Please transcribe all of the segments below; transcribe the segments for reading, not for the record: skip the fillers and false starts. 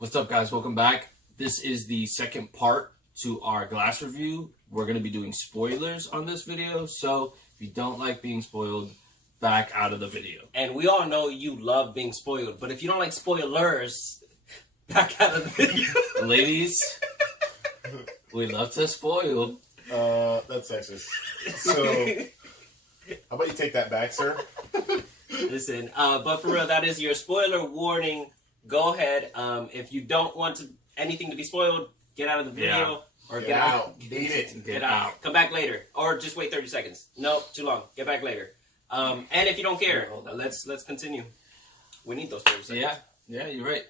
What's up, guys? Welcome back. This is the second part to our Glass review. We're going to be doing spoilers on this video, so if you don't like being spoiled, back out of the video. And we all know you love being spoiled, but if you don't like spoilers, back out of the video. Ladies, we love to spoil. That's sexist. So, how about you take that back, sir? Listen, but for real, that is your spoiler warning. Go ahead. If you don't want anything to be spoiled, get out of the video. Or Get out. Beat it. Get out. Come back later. Or just wait 30 seconds. Nope, too long. Get back later. And if you don't care, let's continue. We need those 30 seconds. Yeah, you're right.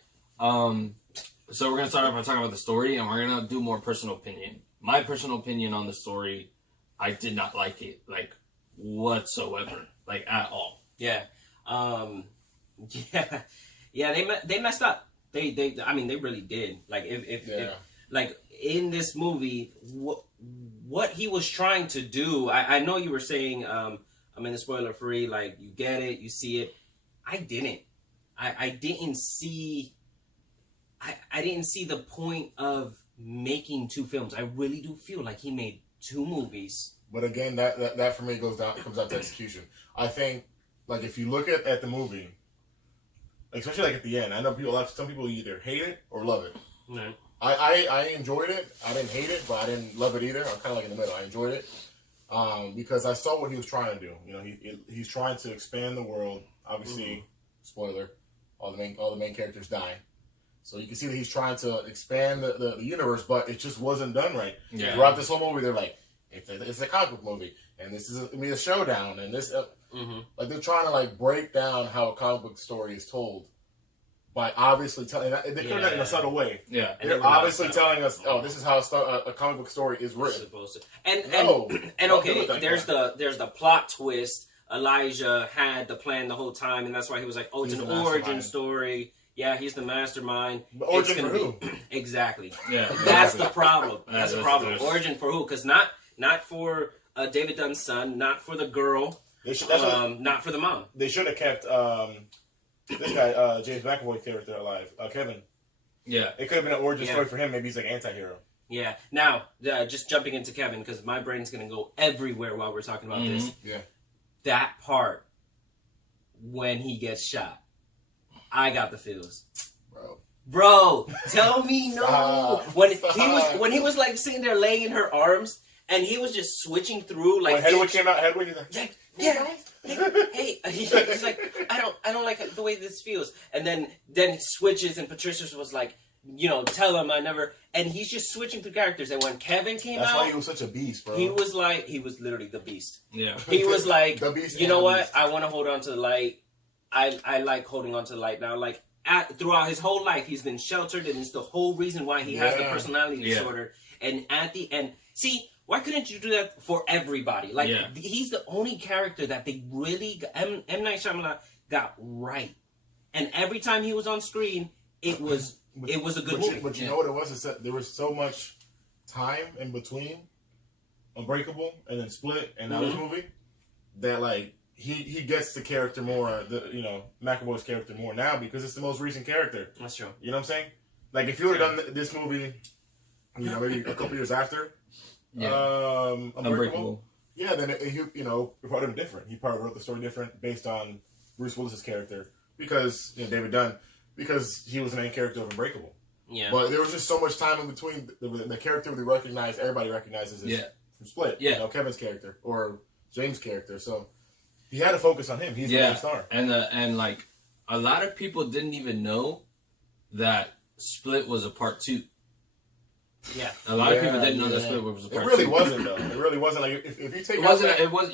So we're going to start off by talking about the story, and we're going to do more personal opinion. My personal opinion on the story, I did not like it, like, whatsoever. Like, at all. Yeah. Yeah, they messed up. They I mean, they really did. Like, if like, in this movie, what he was trying to do, I know you were saying, I'm in the spoiler free, like, you get it, you see it. I didn't. I didn't see the point of making two films. I really do feel like he made two movies. But again, that for me comes down to execution. I think, like, if you look at the movie, especially like at the end, I know some people either hate it or love it. Right. I enjoyed it. I didn't hate it, but I didn't love it either. I'm kind of like in the middle. I enjoyed it because I saw what he was trying to do. You know, he's trying to expand the world. Obviously, spoiler, all the main characters die. So you can see that he's trying to expand the universe, but it just wasn't done right. Yeah. Throughout this whole movie, they're like, it's a comic book movie, and this is going to be a showdown, and this, like, they're trying to, like, break down how a comic book story is told by obviously telling, they could have done it in a subtle way. Yeah. And they're obviously telling us, oh, this is how a comic book story is written. Supposed to. And Don't do okay, it like there's that. the plot twist. Elijah had the plan the whole time, and that's why he was like, oh, it's He's an the origin mastermind. story. Yeah, he's the mastermind. But origin It's for gonna who? be Exactly. Yeah. That's the problem. That's the That's- problem. that's- Origin for who? Because not for David Dunn's son, not for the girl, They should, not for the mom. they should have kept this guy, James McAvoy character alive, Kevin. Yeah. It could have been an origin Yeah. story for him. Maybe he's like anti-hero. Yeah. Now, just jumping into Kevin, because my brain's gonna go everywhere while we're talking about this. Yeah. That part when he gets shot, I got the feels. Bro, tell me no. Stop. When he was like sitting there laying in her arms, and he was just switching through like. When Hedwig came out, Hedwig is like, Yeah. Hey, he's like, I don't like the way this feels. And then he switches, and Patricia was like, tell him I never. And he's just switching through characters. And when Kevin came that's out, why he was such a beast, bro. he was literally the beast. Yeah. He was like, The beast you know and the what? beast. I want to hold on to the light. I like holding on to the light now. Like, throughout his whole life, he's been sheltered, and it's the whole reason why he has the personality disorder. And at the end, see, why couldn't you do that for everybody? Like, he's the only character that they really, M. Night Shyamalan got right. And every time he was on screen, it was a good movie. But you know what it was? It's that there was so much time in between Unbreakable and then Split and now this movie that, like, he gets the character more, McAvoy's character more now because it's the most recent character. That's true. You know what I'm saying? Like, if you would have done this movie, maybe a couple years after Unbreakable, yeah, then it probably would have been different. He probably wrote the story different based on Bruce Willis's character because David Dunn, because he was the main character of Unbreakable. Yeah. But there was just so much time in between. The character we recognize, everybody recognizes is from Split. Yeah. Kevin's character or James' character. So he had to focus on him. He's the main star. And like a lot of people didn't even know that Split was a part 2. Yeah. A lot of people didn't know that Split was a part 2. It really wasn't though. It really wasn't. Like if you take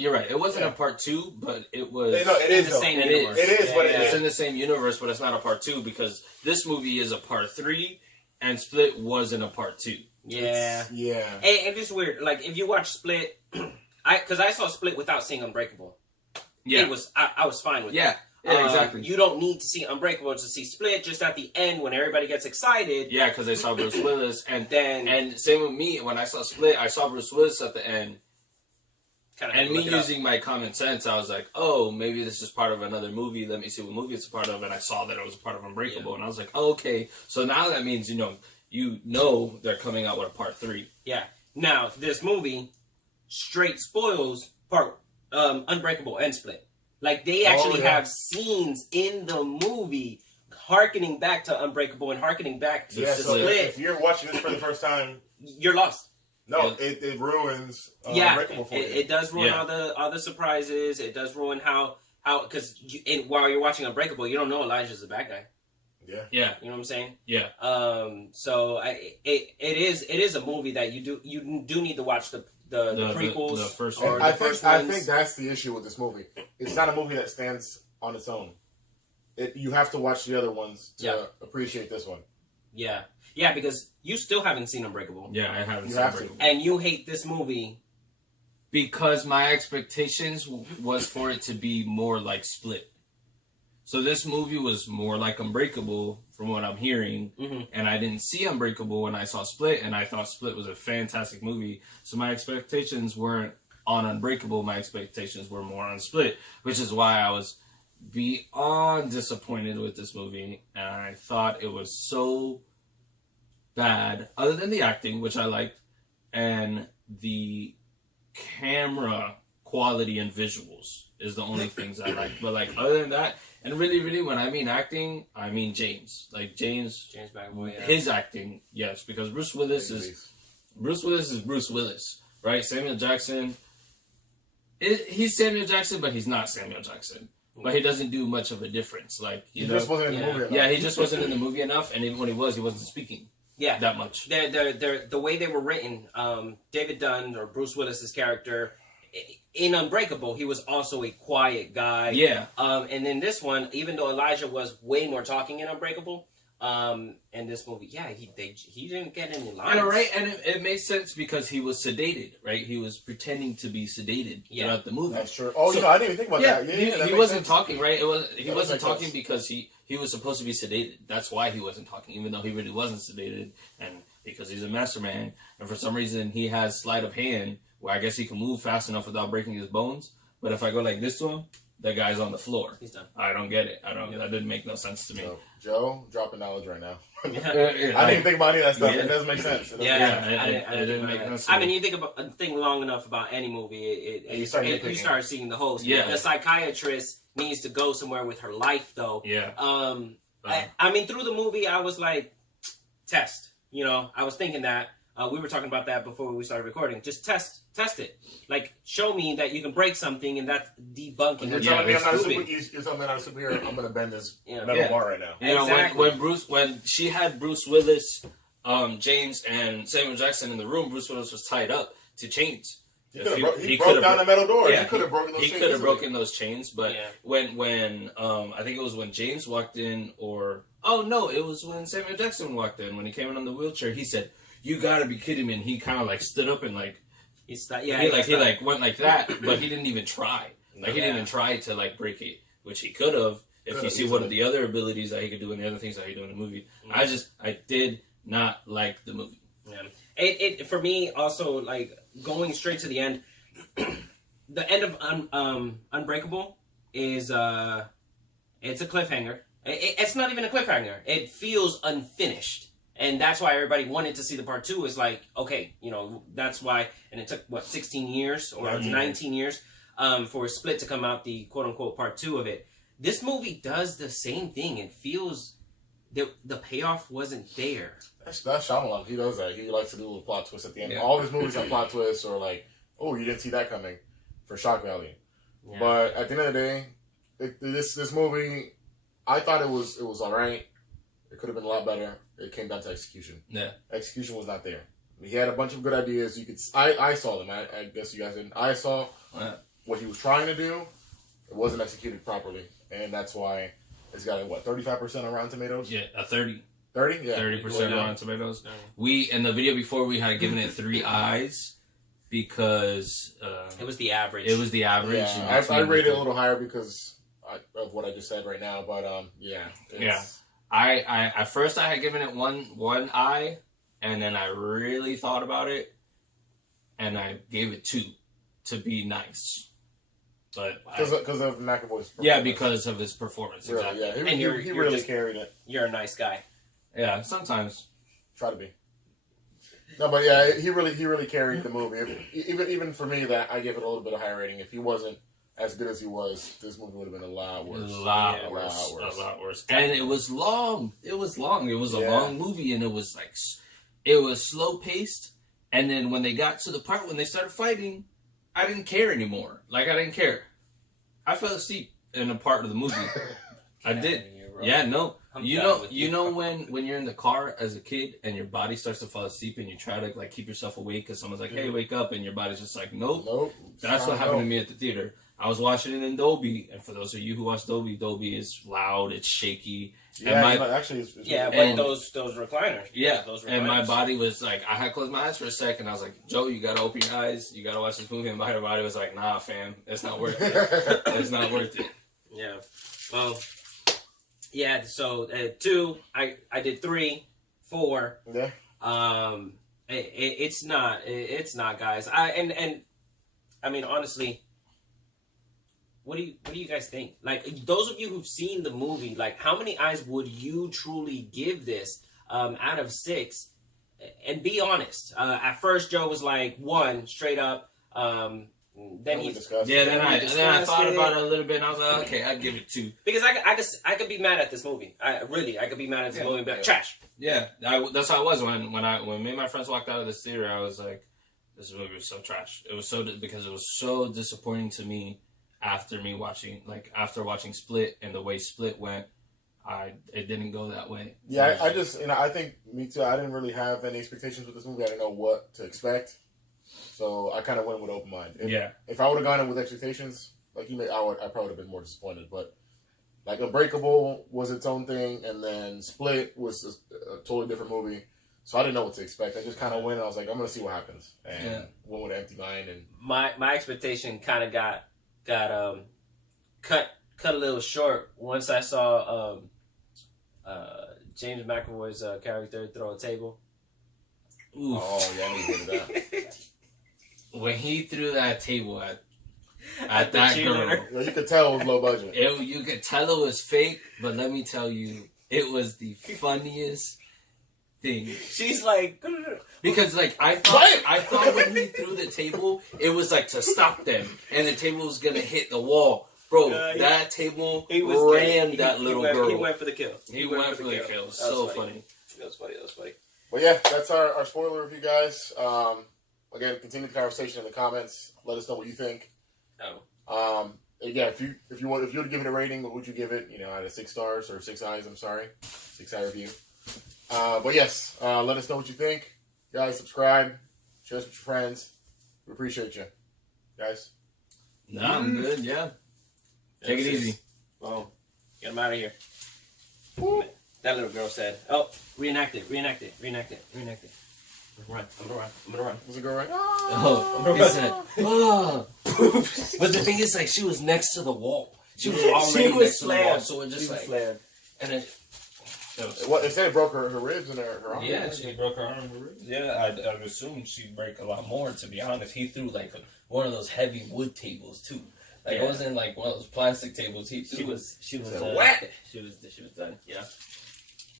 You're right. It wasn't a part 2, but it was. No, it is the though. same It universe. It is what it It's is. in the same universe, but it's not a part 2 because this movie is a part 3, and Split wasn't a part 2. Yeah. Yeah. And it's weird. Like, if you watch Split, because I saw Split without seeing Unbreakable. Yeah. It was I was fine with it. Yeah, exactly. You don't need to see Unbreakable to see Split. Just at the end, when everybody gets excited. Yeah, because they saw Bruce Willis, and Then same with me. When I saw Split, I saw Bruce Willis at the end, And me using my common sense, I was like, oh, maybe this is part of another movie. Let me see what movie it's a part of. And I saw that it was a part of Unbreakable. And I was like, oh, okay. So now that means, you know they're coming out with a part 3. Yeah. Now, this movie straight spoils part Unbreakable and Split. Like, they actually have scenes in the movie harkening back to Unbreakable and harkening back to so Split. if you're watching this for the first time, you're lost. No, it ruins Unbreakable for you. It does ruin all the surprises. It does ruin how because while you're watching Unbreakable, you don't know Elijah's a bad guy. Yeah. You know what I'm saying? Yeah. So it is a movie that you do need to watch the prequels. The first or I the think first ones. I think that's the issue with this movie. It's not a movie that stands on its own. You have to watch the other ones to appreciate this one. Yeah. Yeah, because you still haven't seen Unbreakable. Yeah, I haven't seen Unbreakable. And you hate this movie. Because my expectations was for it to be more like Split. So this movie was more like Unbreakable from what I'm hearing. Mm-hmm. And I didn't see Unbreakable when I saw Split. And I thought Split was a fantastic movie. So my expectations weren't on Unbreakable. My expectations were more on Split. Which is why I was beyond disappointed with this movie. And I thought it was so bad, other than the acting, which I liked, and the camera quality and visuals is the only things I like. But like other than that, and really when I mean acting, I mean James. Like James McAvoy, his acting, yes, because Bruce Willis is Bruce Willis, right? Samuel Jackson, he's Samuel Jackson, but he's not Samuel Jackson. But he doesn't do much of a difference. Like he just wasn't in the movie enough. Yeah, he just wasn't in the movie enough, and even when he wasn't speaking. Yeah, that much. The way they were written, David Dunn or Bruce Willis's character in Unbreakable, he was also a quiet guy. Yeah. And in this one, even though Elijah was way more talking in Unbreakable, in this movie, he didn't get any lines. Right, and it makes sense because he was sedated, right? He was pretending to be sedated throughout the movie. That's true. Oh, I didn't even think about that. He wasn't talking, right? He wasn't talking because he was supposed to be sedated. That's why he wasn't talking, even though he really wasn't sedated, and because he's a mastermind, and for some reason he has sleight of hand, where I guess he can move fast enough without breaking his bones. But if I go like this to him, that guy's on the floor. He's done. I don't get it. That didn't make no sense to me. So, Joe, dropping knowledge right now. I Yeah. didn't even think about any of that stuff. It doesn't make sense. It didn't make no sense. I mean, you think long enough about any movie, you start seeing the host. Yeah. The psychiatrist needs to go somewhere with her life, though. Yeah. I mean, through the movie, I was like, test. I was thinking that. We were talking about that before we started recording. Just test it. Like, show me that you can break something, and that's debunking. You're telling me I'm not a superhero. I'm going to bend this metal bar right now. Exactly. When she had Bruce Willis, James, and Samuel Jackson in the room, Bruce Willis was tied up to chains. He broke down the metal door. Yeah, he could have broken those chains. He could have broken those chains, but when I think it was when James walked in, it was when Samuel Jackson walked in. When he came in on the wheelchair, he said, "You gotta be kidding me!" And he kind of like stood up and like he went like that, but he didn't even try. Like he didn't even try to like break it, which he could have. If you see one of the other abilities that he could do and the other things that he do in the movie, I did not like the movie. Yeah. It for me also, like, going straight to the end. The end of Unbreakable is it's a cliffhanger. It's not even a cliffhanger. It feels unfinished. And that's why everybody wanted to see the part 2. Is like, okay, that's why. And it took, 16 years or 19 years for Split to come out, the quote-unquote part 2 of it. This movie does the same thing. It feels the payoff wasn't there. That's Shyamalan. He does that. He likes to do a plot twist at the end. Yeah. All his movies have plot twists or like, oh, you didn't see that coming for shock value. Yeah. But at the end of the day, this movie, I thought it was all right. It could have been a lot better. It came down to execution. Yeah, execution was not there. He had a bunch of good ideas. I saw them. I guess you guys didn't. I saw what he was trying to do. It wasn't executed properly, and that's why it's got 35% on Rotten Tomatoes. Yeah, a 30. 30? Yeah. 30% on Rotten Tomatoes. We, in the video before, we had given it 3 eyes because it was the average. It was the average. Yeah, I rated it a little higher because of what I just said right now. But I at first I had given it one eye, and then I really thought about it, and I gave it 2 to be nice. But because of McAvoy's performance. Yeah, because of his performance. Really, Exactly. yeah. And He you're really just- carried it. You're a nice guy. Yeah, sometimes. Try to be. No, but yeah, he really carried the movie. Even for me, that I give it a little bit of higher rating. If he wasn't as good as he was, this movie would have been a lot worse. A lot worse. And it was long. It was a long movie, and it was like, it was slow paced. And then when they got to the part when they started fighting, I didn't care anymore. Like, I didn't care. I fell asleep in a part of the movie. I did. Yeah, no. You know when you're in the car as a kid and your body starts to fall asleep and you try to like keep yourself awake because someone's like, "Hey, wake up," and your body's just like, "Nope." That's what happened to me at the theater. I was watching it in Dolby, and for those of you who watch Dolby, Dolby is loud, it's shaky. Yeah, and actually, it's Yeah, really but those recliners. yeah, those recliners. and my body was like, I had closed my eyes for a second. I was like, Joe, you gotta open your eyes. You gotta watch this movie. And my body was like, nah, fam, it's not worth it. It's not worth it. Yeah. Well, yeah, so 2, I did 3, 4. Yeah. It's not, guys. I mean, honestly, what do you guys think? Like, those of you who've seen the movie, like, how many eyes would you truly give this out of 6? And be honest. At first, Joe was like 1 straight up. Then he discussed. Yeah, it. then I thought about it a little bit, and I was like, okay, I'd give it 2. because I could be mad at this movie. I could be mad at this movie and be like, trash. Yeah, that's how I was when me and my friends walked out of this theater. I was like, this movie was so trash. It was because it was so disappointing to me after watching Split and the way Split went. It didn't go that way. Yeah, I think me too. I didn't really have any expectations with this movie. I didn't know what to expect, so I kind of went with open mind. If I would have gone in with expectations, like I probably would have been more disappointed. But like Unbreakable was its own thing, and then Split was a totally different movie. So I didn't know what to expect. I just kind of went, and I was like, I'm gonna see what happens, and went with an empty mind. And my expectation kind of got cut a little short once I saw James McAvoy's character throw a table. Oof. Oh yeah, I needed that. When he threw that table at that girl, Well, you could tell it was low budget. you could tell it was fake, but let me tell you, it was the funniest thing. She's like, Because like I thought when he threw the table, it was like to stop them, and the table was gonna hit the wall. Bro, that table ran that little girl. He went for the kill. He went for the kill. So funny. That was funny. But yeah, that's our spoiler review, guys. Again, continue the conversation in the comments. Let us know what you think. Again, if you were to give it a rating, what would you give it? Out of 6 stars or 6 eyes? I'm sorry, 6-eye review. But yes, let us know what you think, guys. Subscribe, share this with your friends. We appreciate you, guys. Nah, I'm good. Yeah, take it easy. Well, get him out of here. Woo. That little girl said, "Oh, reenact it. I'm gonna run. Was it go right? He said, "Oh." But the thing is, like, she was next to the wall. She was already next to the wall, so it just flared. And then, What they said it broke her ribs and her arm. yeah, she broke her arm and her ribs. Yeah, I'd assume she'd break a lot more. To be honest, he threw like one of those heavy wood tables too. Like it wasn't like one of those plastic tables. She was She was wet. She was done. Yeah.